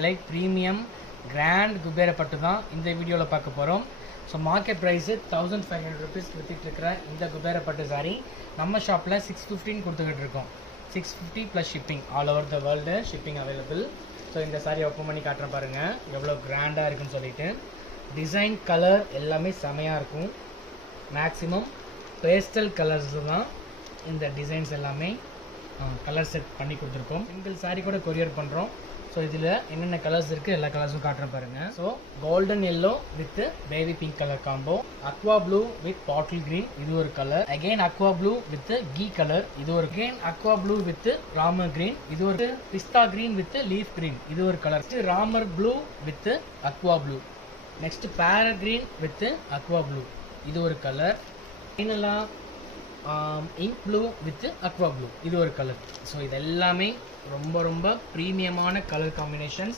Elite premium grand Kubera பட்டு தான் இந்த வீடியோவில் பார்க்க போகிறோம். ஸோ மார்க்கெட் ப்ரைஸு 1500 ருபீஸ் விற்றுட்டு இருக்கிற இந்த குபேர பட்டு சாரி நம்ம ஷாப்பில் 615 கொடுத்துக்கிட்டு இருக்கோம். 650 plus shipping, all over the world shipping available. So இந்த சாரியை ஓப்பன் பண்ணி காட்டுறேன் பாருங்கள் எவ்வளோ கிராண்டாக இருக்குன்னு சொல்லிட்டு. டிசைன் கலர் எல்லாமே செமையாக இருக்கும். மேக்ஸிமம் பேஸ்டல் கலர்ஸ் தான் இந்த டிசைன்ஸ் எல்லாமே கலர் செட் பண்ணி கொடுத்துருக்கோம். சிங்கிள் சாரீ கூட கொரியர் பண்ணுறோம். ஸோ இதில் என்னென்ன கலர்ஸ் இருக்குது எல்லா கலர்ஸும் காட்டுறேன் பாருங்கள். So golden yellow with baby pink colour combo, aqua blue with bottle green இது ஒரு colour, again aqua blue with கீ கலர் இது ஒரு, again aqua blue with Ramar green இது ஒரு, pista green with leaf green இது ஒரு colour, Ramar blue with aqua blue, next parrot green with aqua blue இது ஒரு கலர், ஃபைனலாக ink blue with aqua blue இது ஒரு கலர். ஸோ இது எல்லாமே ரொம்ப ரொம்ப ப்ரீமியமான கலர் காம்பினேஷன்ஸ்.